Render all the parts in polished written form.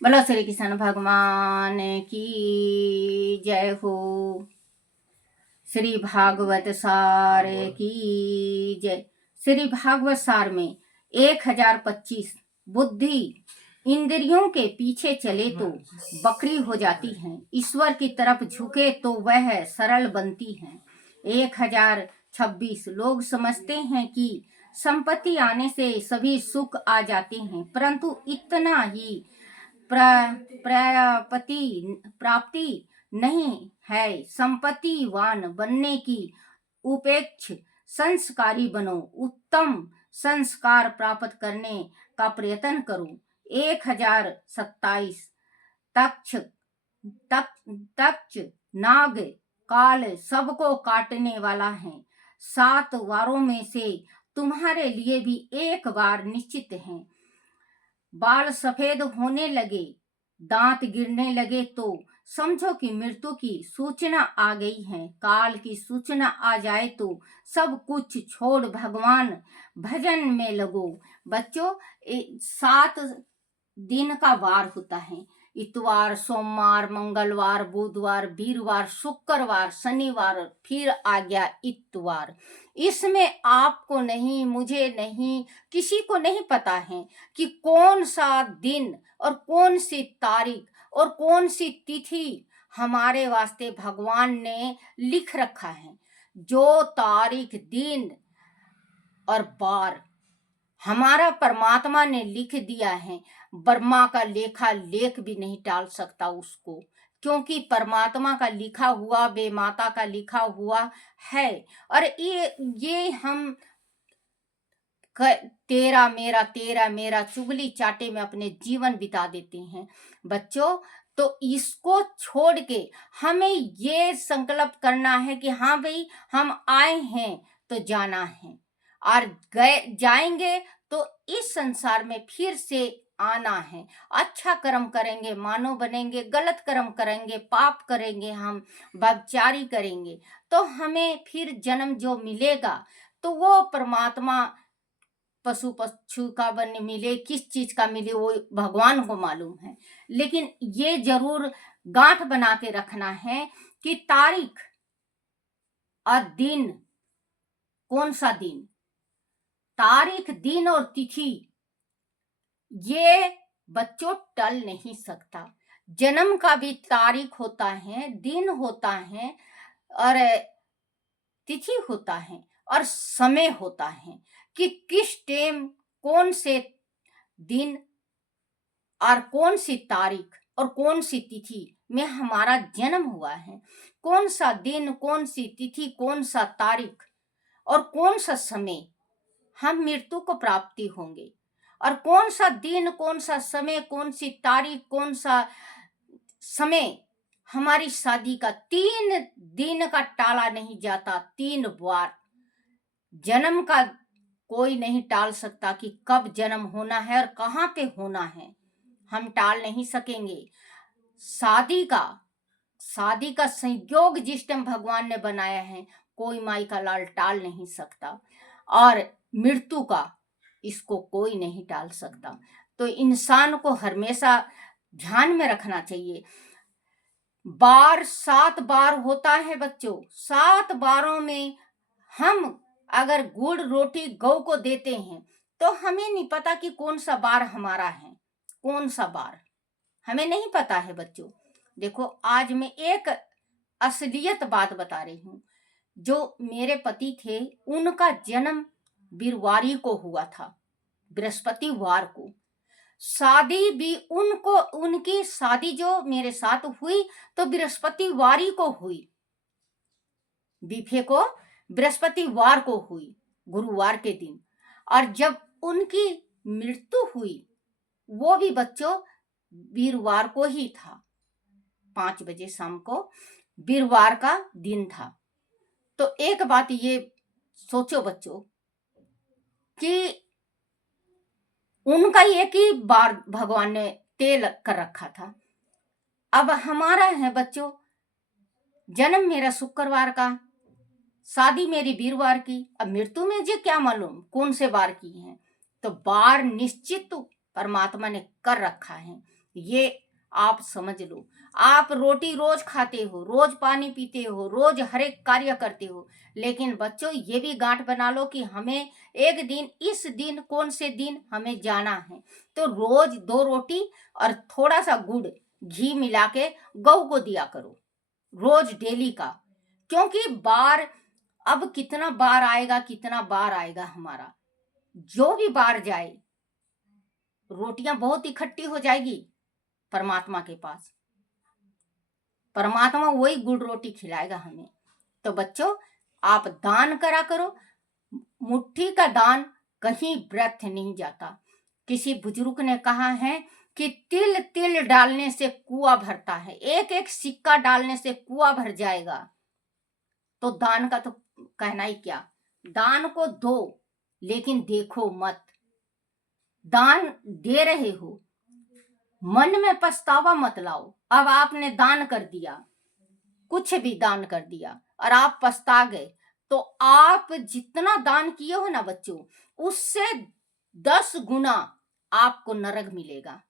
बोलो श्री कृष्ण भगवान की जय हो। श्री भागवत सार की जय। श्री भागवत सार में 1025 बुद्धि इंद्रियों के पीछे चले तो बकरी हो जाती है, ईश्वर की तरफ झुके तो वह सरल बनती है। 1026 लोग समझते हैं कि संपत्ति आने से सभी सुख आ जाते हैं, परंतु इतना ही प्राप्ति नहीं है। संपत्तिवान बनने की उपेक्ष संस्कारी बनो, उत्तम संस्कार प्राप्त करने का प्रयत्न करो। 1027 तक्ष तक्ष नाग काल सबको काटने वाला है। 7 वारों में से तुम्हारे लिए भी एक बार निश्चित है। बाल सफेद होने लगे, दांत गिरने लगे तो समझो कि मृत्यु की सूचना आ गई है। काल की सूचना आ जाए तो सब कुछ छोड़ भगवान भजन में लगो। बच्चों, 7 दिन का वार होता है। इतवार, सोमवार, मंगलवार, बुधवार, वीरवार, शुक्रवार, शनिवार, फिर आ गया इतवार। इसमें आपको नहीं, मुझे नहीं, किसी को नहीं पता है कि कौन सा दिन और कौन सी तारीख और कौन सी तिथि हमारे वास्ते भगवान ने लिख रखा है। जो तारीख, दिन और बार हमारा परमात्मा ने लिख दिया है, ब्रह्मा का लेखा लेख भी नहीं टाल सकता उसको, क्योंकि परमात्मा का लिखा हुआ बेमाता का लिखा हुआ है। और ये हम तेरा मेरा चुगली चाटे में अपने जीवन बिता देते हैं बच्चों। तो इसको छोड़ के हमें ये संकल्प करना है कि हाँ भाई, हम आए हैं तो जाना है, और जाएंगे तो इस संसार में फिर से आना है। अच्छा कर्म करेंगे मानव बनेंगे, गलत कर्म करेंगे पाप करेंगे, हम व्यभिचारी करेंगे तो हमें फिर जन्म जो मिलेगा तो वो परमात्मा पशु पक्षी का बन मिले, किस चीज का मिले वो भगवान को मालूम है। लेकिन ये जरूर गांठ बना के रखना है कि तारीख और दिन, कौन सा दिन, तारीख, दिन और तिथि ये बच्चों टल नहीं सकता। जन्म का भी तारीख होता है, दिन होता है और तिथि होता है और समय होता है कि किस टाइम कौन से दिन और कौन सी तारीख और कौन सी तिथि में हमारा जन्म हुआ है। कौन सा दिन, कौन सी तिथि, कौन सा तारीख और कौन सा समय हम मृत्यु को प्राप्ति होंगे, और कौन सा दिन, कौन सा समय, कौन सी तारीख, कौन सा समय हमारी शादी का। 3 दिन का टाला नहीं जाता, 3 बार जन्म का कोई नहीं टाल सकता कि कब जन्म होना है और कहाँ पे होना है, हम टाल नहीं सकेंगे। शादी का संयोग जिस टाइम भगवान ने बनाया है, कोई माई का लाल टाल नहीं सकता, और मृत्यु का इसको कोई नहीं टाल सकता। तो इंसान को हमेशा ध्यान में रखना चाहिए। बार 7 बार होता है बच्चों। 7 बारों में हम अगर गुड़ रोटी गौ को देते हैं तो हमें नहीं पता कि कौन सा बार हमारा है, कौन सा बार हमें नहीं पता है बच्चों। देखो, आज मैं एक असलियत बात बता रही हूँ। जो मेरे पति थे उनका जन्म वीरवारी को हुआ था, बृहस्पतिवार को। शादी भी उनकी शादी जो मेरे साथ हुई तो बृहस्पतिवारी को हुई, बीफे को बृहस्पतिवार को हुई, गुरुवार के दिन। और जब उनकी मृत्यु हुई वो भी बच्चों वीरवार को ही था, 5 बजे शाम को वीरवार का दिन था। तो एक बात ये सोचो बच्चों कि उनका एक ही बार भगवान ने तेल कर रखा था। अब हमारा है बच्चों, जन्म मेरा शुक्रवार का, शादी मेरी वीरवार की, अब मृत्यु में मुझे क्या मालूम कौन से बार की है। तो बार निश्चित परमात्मा ने कर रखा है। ये आप समझ लो। आप रोटी रोज खाते हो, रोज पानी पीते हो, रोज हर एक कार्य करते हो, लेकिन बच्चों ये भी गांठ बना लो कि हमें एक दिन, इस दिन कौन से दिन हमें जाना है, तो रोज 2 रोटी और थोड़ा सा गुड़ घी मिला के गऊ को दिया करो, रोज डेली का। क्योंकि बार, अब कितना बार आएगा, कितना बार आएगा हमारा, जो भी बार जाए रोटियां बहुत इकट्ठी हो जाएगी परमात्मा के पास। परमात्मा वही गुड़ रोटी खिलाएगा हमें। तो बच्चों, आप दान करा करो। मुट्ठी का दान कहीं व्यर्थ नहीं जाता। किसी बुजुर्ग ने कहा है कि तिल तिल डालने से कुआं भरता है, एक एक सिक्का डालने से कुआं भर जाएगा। तो दान का तो कहना ही क्या। दान को दो, लेकिन देखो मत। दान दे रहे हो, मन में पछतावा मत लाओ। अब आपने दान कर दिया, कुछ भी दान कर दिया और आप पछता गए, तो आप जितना दान किए हो ना बच्चों, उससे 10 गुना आपको नरक मिलेगा।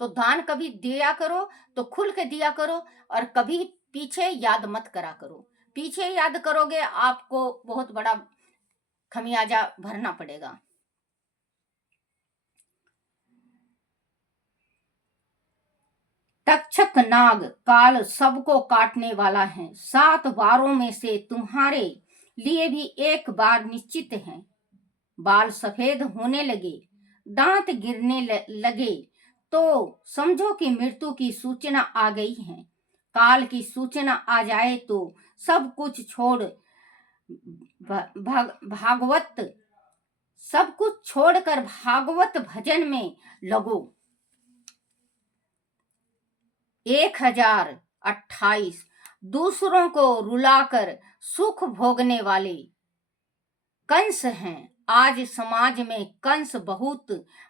तो दान कभी दिया करो तो खुल के दिया करो, और कभी पीछे याद मत करा करो। पीछे याद करोगे आपको बहुत बड़ा खमियाजा भरना पड़ेगा। तक्षक नाग काल सबको काटने वाला है, 7 बारों में से तुम्हारे लिए भी एक बार निश्चित है। बाल सफेद होने लगे, दांत गिरने लगे, तो समझो कि मृत्यु की सूचना आ गई है। काल की सूचना आ जाए तो सब कुछ छोड़ भागवत, सब कुछ छोड़कर भागवत भजन में लगो। 1028 दूसरों को रुलाकर सुख भोगने वाले कंस हैं। आज समाज में कंस बहुत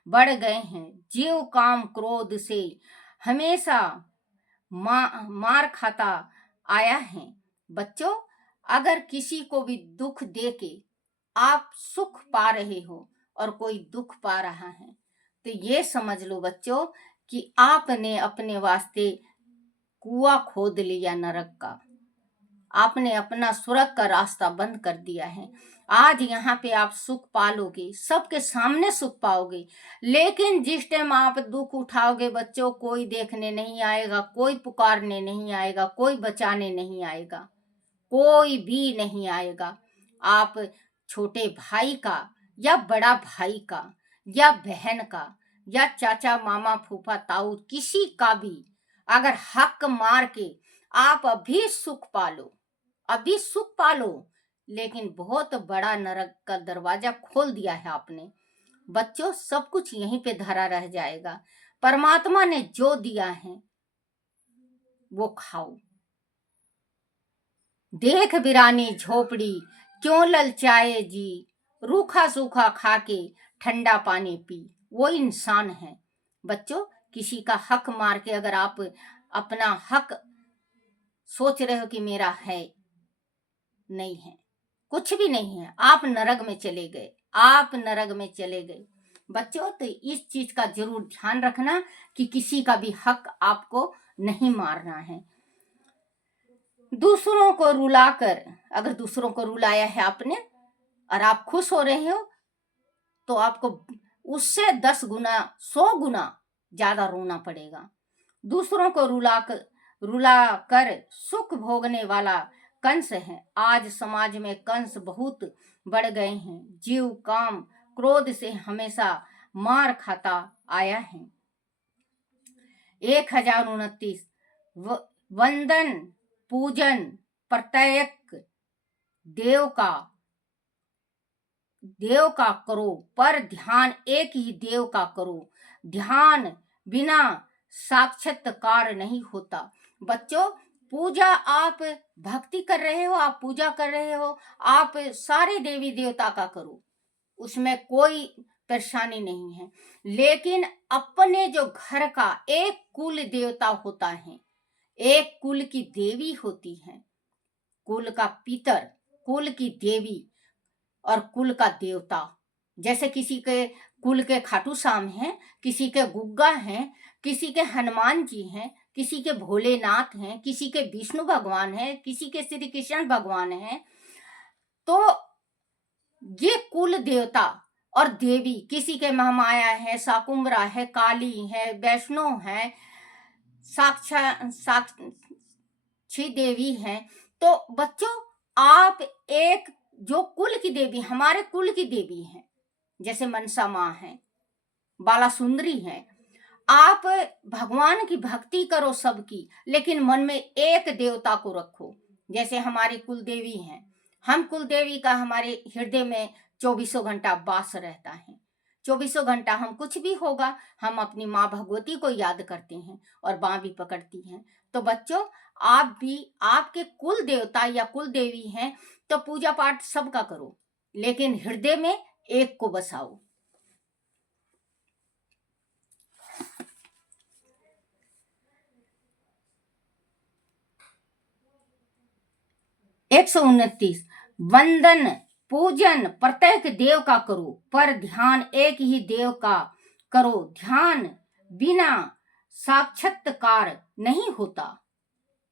बढ़ गए हैं। जीव काम क्रोध से हमेशा मार खाता आया है। बच्चों, अगर किसी को भी दुख देके आप सुख पा रहे हो और कोई दुख पा रहा है, तो ये समझ लो बच्चों कि आपने अपने वास्ते कुआं खोद लिया नरक का। आपने अपना स्वर्ग का रास्ता बंद कर दिया है। आज यहाँ पे आप सुख पालोगे, सबके सामने सुख पाओगे, लेकिन जिस टाइम आप दुख उठाओगे बच्चों, कोई देखने नहीं आएगा, कोई पुकारने नहीं आएगा, कोई बचाने नहीं आएगा, कोई भी नहीं आएगा। आप छोटे भाई का या बड़ा भाई का या बहन का या चाचा मामा फूफा ताऊ, किसी का भी अगर हक मार के आप अभी सुख पालो, अभी सुख पालो, लेकिन बहुत बड़ा नरक का दरवाजा खोल दिया है आपने। बच्चों, सब कुछ यहीं पे धरा रह जाएगा। परमात्मा ने जो दिया है वो खाओ। देख बिरानी झोपड़ी क्यों ललचाए जी, रूखा सूखा खा के ठंडा पानी पी, वो इंसान है। बच्चों, किसी का हक मार के अगर आप अपना हक सोच रहे हो कि मेरा है, नहीं है, कुछ भी नहीं है, आप नरक में चले गए, आप नरक में चले गए। बच्चों, तो इस चीज का जरूर ध्यान रखना कि किसी का भी हक आपको नहीं मारना है। दूसरों को रुलाकर, अगर दूसरों को रुलाया है आपने और आप खुश हो रहे हो, तो आपको उससे 10 गुना 100 गुना ज्यादा रोना पड़ेगा। दूसरों को रुला कर सुख भोगने वाला कंस है। आज समाज में कंस बहुत बढ़ गए हैं। जीव काम क्रोध से हमेशा मार खाता आया है। 1029 वंदन पूजन प्रत्येक देव का करो, पर ध्यान एक ही देव का करो। ध्यान बिना साक्षात्कार नहीं होता। बच्चों, पूजा आप भक्ति कर रहे हो, आप पूजा कर रहे हो, आप सारे देवी देवता का करो, उसमें कोई परेशानी नहीं है। लेकिन अपने जो घर का एक कुल देवता होता है, एक कुल की देवी होती है, कुल का पितर, कुल की देवी और कुल का देवता। जैसे किसी के कुल के खाटू श्याम है, किसी के गुग्गा हैं, किसी के हनुमान जी हैं, किसी के भोलेनाथ हैं, किसी के विष्णु भगवान हैं, किसी के श्री कृष्ण भगवान हैं। तो ये कुल देवता और देवी, किसी के महामाया है, शाकुंभरा है, काली है, वैष्णो है, साक्षी देवी है। तो बच्चों, आप एक जो कुल की देवी, हमारे कुल की देवी हैं, जैसे मनसा माँ है, बाला सुंदरी है, आप भगवान की भक्ति करो सबकी, लेकिन मन में एक देवता को रखो। जैसे हमारी कुल देवी हैं, हम कुल देवी का हमारे हृदय में 24 घंटा वास रहता है। 24 घंटा हम कुछ भी होगा, हम अपनी माँ भगवती को याद करते हैं और बाँ भी पकड़ती हैं। तो बच्चों, आप भी आपके कुल देवता या कुल देवी हैं तो पूजा पाठ सबका करो, लेकिन हृदय में एक को बसाओ। 129 वंदन पूजन प्रत्येक देव का करो, पर ध्यान एक ही देव का करो। ध्यान बिना साक्षात्कार नहीं होता।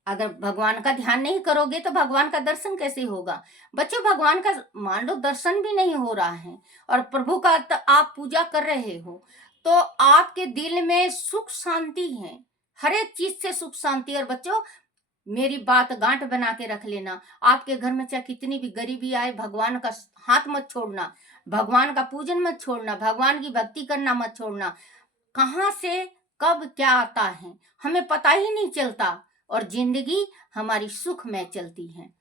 अगर भगवान का ध्यान नहीं करोगे तो भगवान का दर्शन कैसे होगा? बच्चों, भगवान का मान लो दर्शन भी नहीं हो रहा है और प्रभु का आप पूजा कर रहे हो, तो आपके दिल में सुख शांति है, हर एक चीज से सुख शांति। और बच्चों, मेरी बात गांठ बना के रख लेना, आपके घर में चाहे कितनी भी गरीबी आए, भगवान का हाथ मत छोड़ना, भगवान का पूजन मत छोड़ना, भगवान की भक्ति करना मत छोड़ना। कहाँ से कब क्या आता है हमें पता ही नहीं चलता और जिंदगी हमारी सुख में चलती है।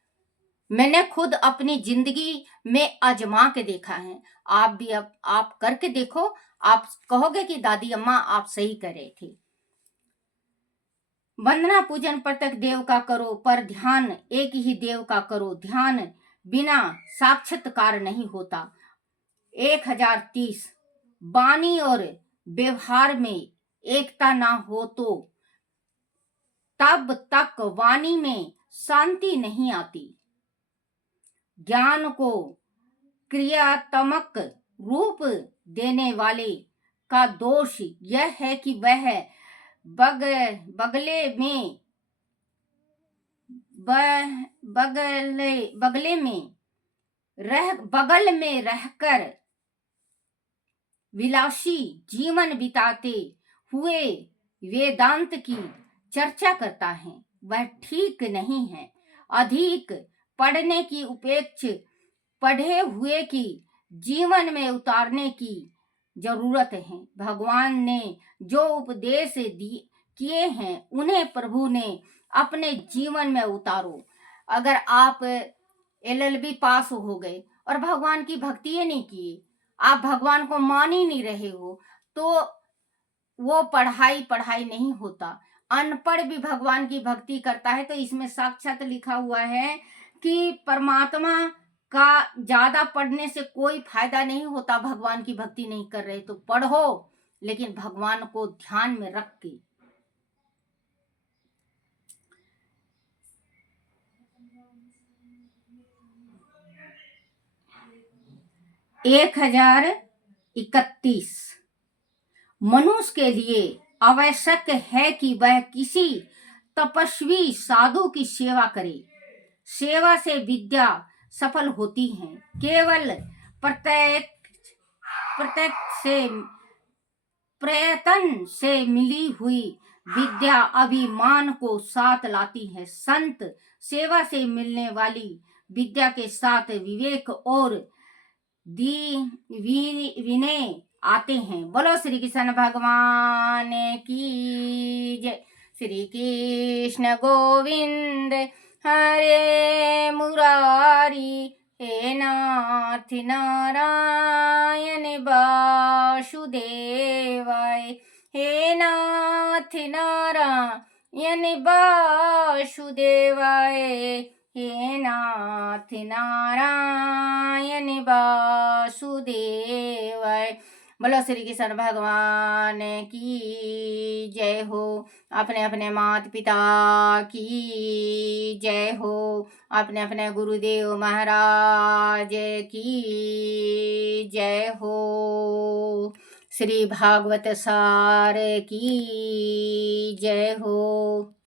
मैंने खुद अपनी जिंदगी में आजमा के देखा है, आप भी अब आप करके देखो, आप कहोगे कि दादी अम्मा आप सही कर रहे थे। वंदना पूजन प्रत्येक देव का करो, पर ध्यान एक ही देव का करो। ध्यान बिना साक्षात्कार नहीं होता। 1030 वाणी और व्यवहार में एकता ना हो तो तब तक वाणी में शांति नहीं आती। ज्ञान को क्रियात्मक रूप देने वाले का दोष यह है कि वह बगले में रहकर विलासी जीवन बिताते हुए वेदांत की चर्चा करता है, वह ठीक नहीं है। अधिक पढ़ने की अपेक्षा पढ़े हुए की जीवन में उतारने की जरूरत है। भगवान ने जो उपदेश किए हैं उन्हें प्रभु ने अपने जीवन में उतारो। अगर आप LLB पास हो गए और भगवान की भक्ति नहीं किए, आप भगवान को मान ही नहीं रहे हो, तो वो पढ़ाई नहीं होता। अनपढ़ भी भगवान की भक्ति करता है। तो इसमें साक्षात लिखा हुआ है कि परमात्मा का ज्यादा पढ़ने से कोई फायदा नहीं होता। भगवान की भक्ति नहीं कर रहे तो पढ़ो, लेकिन भगवान को ध्यान में रख के। 1031 मनुष्य के लिए आवश्यक है कि वह किसी तपस्वी साधु की सेवा करे। सेवा से विद्या सफल होती है। केवल प्रयत्न से मिली हुई विद्या अभिमान को साथ लाती है। संत सेवा से मिलने वाली विद्या के साथ विवेक और विनय आते हैं। बोलो श्री कृष्ण भगवान की जय। श्री कृष्ण गोविंद हरे मुरारी, हे नाथ नारायण वासुदेवाय, हे नाथ नारायण वासुदेवाय, हे नाथ नारायण वासुदेवाय। बोलो श्री कृष्ण भगवान की जय हो। अपने अपने माता पिता की जय हो। अपने अपने गुरुदेव महाराज की जय हो। श्री भागवत सार की जय हो।